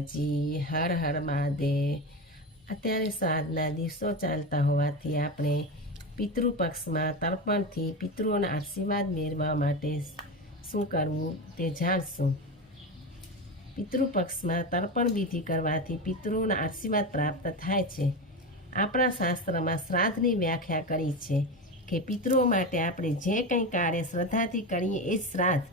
માતાજી, હર હર મહાદેવ। અત્યારે શ્રાદ્ધના દિવસો ચાલતા હોવાથી આપણે પિતૃપક્ષમાં તર્પણથી પિતૃઓના આશીર્વાદ મેળવવા માટે શું કરવું તે જાણશું। પિતૃપક્ષમાં તર્પણ વિધિ કરવાથી પિતૃઓના આશીર્વાદ પ્રાપ્ત થાય છે। આપણા શાસ્ત્રમાં શ્રાદ્ધની વ્યાખ્યા કરી છે કે પિતૃઓ માટે આપણે જે કંઈ કાર્ય શ્રદ્ધાથી કરીએ એ જ શ્રાદ્ધ।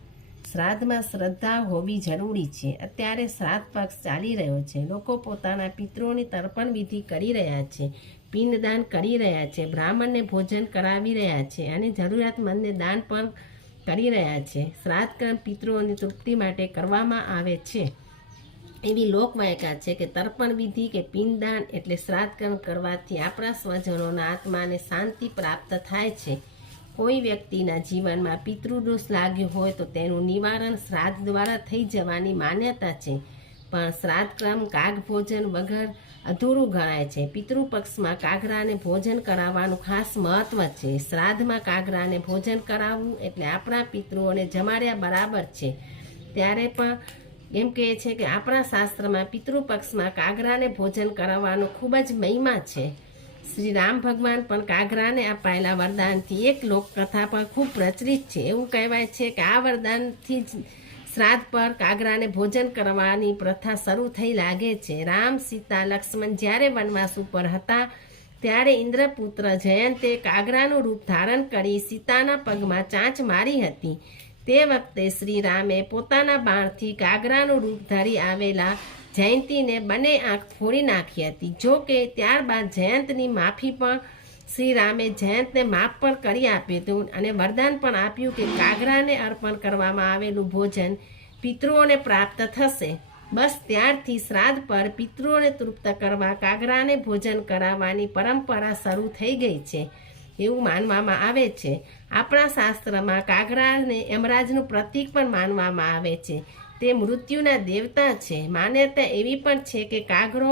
શ્રાદ્ધમાં શ્રદ્ધા હોવી જરૂરી છે। અત્યારે શ્રાદ્ધ પક્ષ ચાલી રહ્યો છે। લોકો પોતાના પિતૃઓની તર્પણ વિધિ કરી રહ્યા છે, પિંડદાન કરી રહ્યા છે, બ્રાહ્મણને ભોજન કરાવી રહ્યા છે અને જરૂરિયાતમંદને દાન પણ કરી રહ્યા છે। શ્રાદ્ધ કર્મ પિતૃઓની તૃપ્તિ માટે કરવામાં આવે છે। એવી લોકવાયકા છે કે તર્પણ વિધિ કે પિંડદાન એટલે શ્રાદ્ધ કર્મ કરવાથી આપણા સ્વજનોના આત્માને શાંતિ પ્રાપ્ત થાય છે। કોઈ વ્યક્તિના જીવનમાં પિતૃદોષ લાગ્યો હોય તો તેનું નિવારણ શ્રાદ્ધ દ્વારા થઈ જવાની માન્યતા છે, પણ શ્રાદ્ધ કર્મ કાગ ભોજન વગર અધૂરું ગણાય છે। પિતૃપક્ષમાં કાગરાને ભોજન કરાવવાનું ખાસ મહત્વ છે। શ્રાદ્ધમાં કાગરાને ભોજન કરાવવું એટલે આપણા પિતૃઓને જમાડ્યા બરાબર છે। ત્યારે પણ એમ કહે છે કે આપણા શાસ્ત્રમાં પિતૃપક્ષમાં કાગરાને ભોજન કરાવવાનો ખૂબ જ મહિમા છે। શ્રી રામ ભગવાન પણ કાગરાને અપાયેલા વરદાનથી એક લોકકથા પણ ખૂબ પ્રચલિત છે। એવું કહેવાય છે કે આ વરદાનથી જ શ્રાદ્ધ પર કાગરાને ભોજન કરવાની પ્રથા શરૂ થઈ લાગે છે। રામ, સીતા, લક્ષ્મણ જ્યારે વનવાસ ઉપર હતા ત્યારે ઇન્દ્રપુત્ર જયંતે કાગરાનું રૂપ ધારણ કરી સીતાના પગમાં ચાંચ મારી હતી। તે વખતે શ્રી રામે પોતાના બાણથી કાગરાનું રૂપ ધરી આવેલા જયંતીને બંને આંખ ફોડી નાખી હતી। જો કે ત્યારબાદ જયંતની માફી પણ શ્રી રામે જયંતને માફ પણ કરી આપ્યું હતું અને વરદાન પણ આપ્યું કે કાગરાને અર્પણ કરવામાં આવેલું ભોજન પિતૃઓને પ્રાપ્ત થશે। બસ ત્યારથી શ્રાદ્ધ પર પિતૃઓને તૃપ્ત કરવા કાગરાને ભોજન કરાવવાની પરંપરા શરૂ થઈ ગઈ છે એવું માનવામાં આવે છે। આપણા શાસ્ત્રમાં કાગરાને યમરાજનું પ્રતીક પણ માનવામાં આવે છે। તે મૃત્યુના દેવતા છે। માન્યતા એવી પણ છે કે કાગરો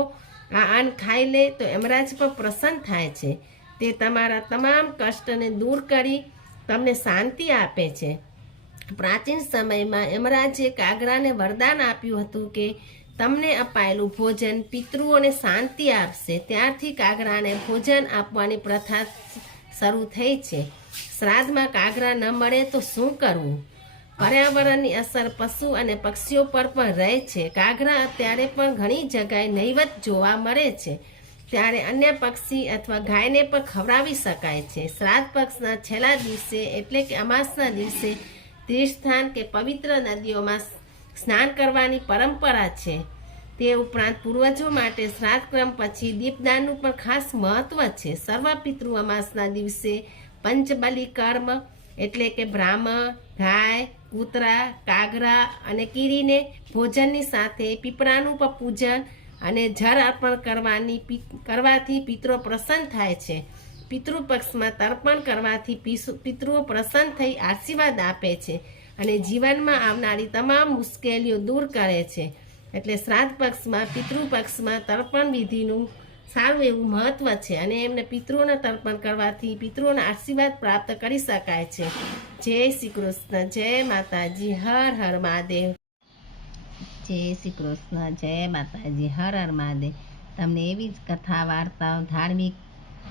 આ અન્ન ખાઈ લે તો યમરાજ પણ પ્રસન્ન થાય છે। તે તમારા તમામ કષ્ટને દૂર કરી તમને શાંતિ આપે છે। પ્રાચીન સમયમાં યમરાજે કાગરાને વરદાન આપ્યું હતું કે તમને અપાયેલું ભોજન પિતૃઓને શાંતિ આપશે। ત્યારથી કાગરાને ભોજન આપવાની પ્રથા શરૂ થઈ છે। શ્રાદ્ધમાં કાગરા ન મળે તો શું કરવું? પર્યાવરણની અસર પશુ અને પક્ષીઓ પર પણ રહે છે। કાગરા અત્યારે પણ ઘણી જગ્યાએ નહિવત જોવા મળે છે, ત્યારે અન્ય પક્ષી અથવા ગાયને પણ ખવડાવી શકાય છે। શ્રાદ્ધ પક્ષના છેલ્લા દિવસે એટલે કે અમાસના દિવસે તીર્થસ્થાન કે પવિત્ર નદીઓમાં સ્નાન કરવાની પરંપરા છે। તે ઉપરાંત પૂર્વજો માટે શ્રાદ્ધ કર્મ પછી દીપદાનનું પણ ખાસ મહત્વ છે। સર્વ પિતૃ અમાસના દિવસે પંચબલી કર્મ એટલે કે બ્રાહ્મણ, ગાય, કૂતરા, કાગરા અને કીડીને ભોજનની સાથે પીપળાનું પણ પૂજન અને જળ અર્પણ કરવાથી પિતૃઓ પ્રસન્ન થાય છે। પિતૃપક્ષમાં તર્પણ કરવાથી પિતૃઓ પ્રસન્ન થઈ આશીર્વાદ આપે છે અને જીવનમાં આવનારી તમામ મુશ્કેલીઓ દૂર કરે છે। એટલે શ્રાદ્ધ પક્ષમાં પિતૃપક્ષમાં તર્પણ વિધિનું સારું એવું મહત્વ છે અને એમને પિતૃઓને તર્પણ કરવાથી પિતૃઓના આશીર્વાદ પ્રાપ્ત કરી શકાય છે। જય શ્રી કૃષ્ણ, જય માતાજી, હર હર મહાદેવ। જય શ્રી કૃષ્ણ, જય માતાજી, હર હર મહાદેવ। તમને એવી જ કથા, વાર્તાઓ, ધાર્મિક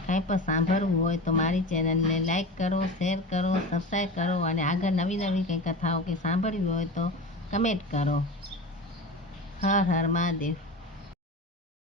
કંઈ પણ સાંભળવું હોય તો મારી ચેનલને લાઈક કરો, શેર કરો, સબસ્ક્રાઈબ કરો અને આગળ નવી નવી કંઈ કથાઓ કે સાંભળવી હોય તો કમેન્ટ કરો। હર હર મહાદેવ।